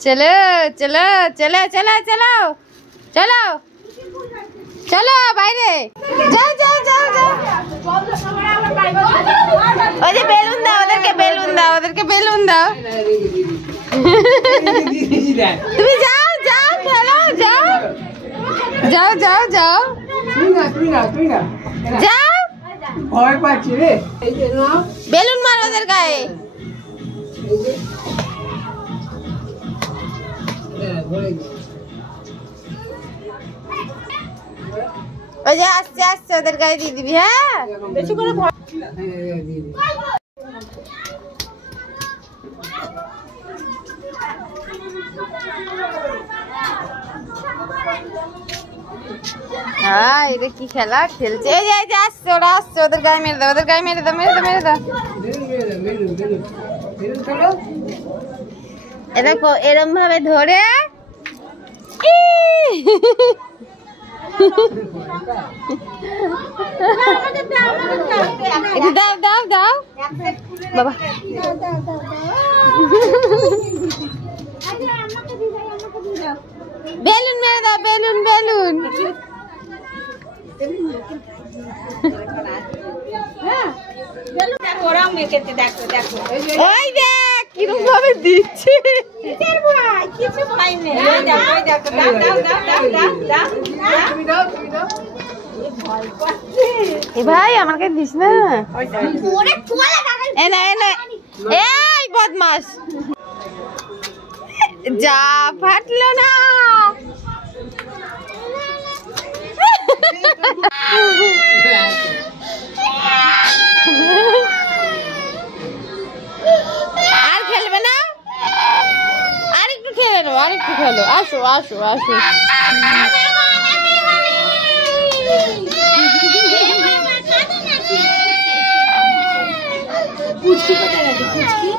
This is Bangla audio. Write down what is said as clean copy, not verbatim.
चलो चलो चलो चलो चलो चलो चलो বাইরে যাও যাও যাও যাও ওই যে বেলুন দাও ওদেরকে বেলুন দাও ওদেরকে বেলুন দাও তুমি যাও যাও খেলো যাও যাও যাও যাও যাও ভয় পাচ্ছি রে বেলুন মার ওদের গায়ে ওই যে আসছে আসছে ওদের গায়ে দিয়ে দিবি হ্যাঁ বেশি করে হ্যাঁ এটা কি খেলা খেলছে এই যে আসছে ওরা আসছে ওদের গায়ে মেরে দাও ওদের গায়ে মেরে দাও মেরে দাও মেরে দাও দেখো এরম ভাবে ধরে দাও দাও দাও বাবা বেলুন মেরে দাও বেলুন বেলুন ওই দেখ কিরকম ভাবে দিচ্ছে ভাই আমাকে দিস না এই বদমাস যা ফাটলো না আর খেলবে না আরেকটু খেলে নেবো আরেকটু খেলো আসো আসো আসো পুচকি কোথায় গেছে পুচকি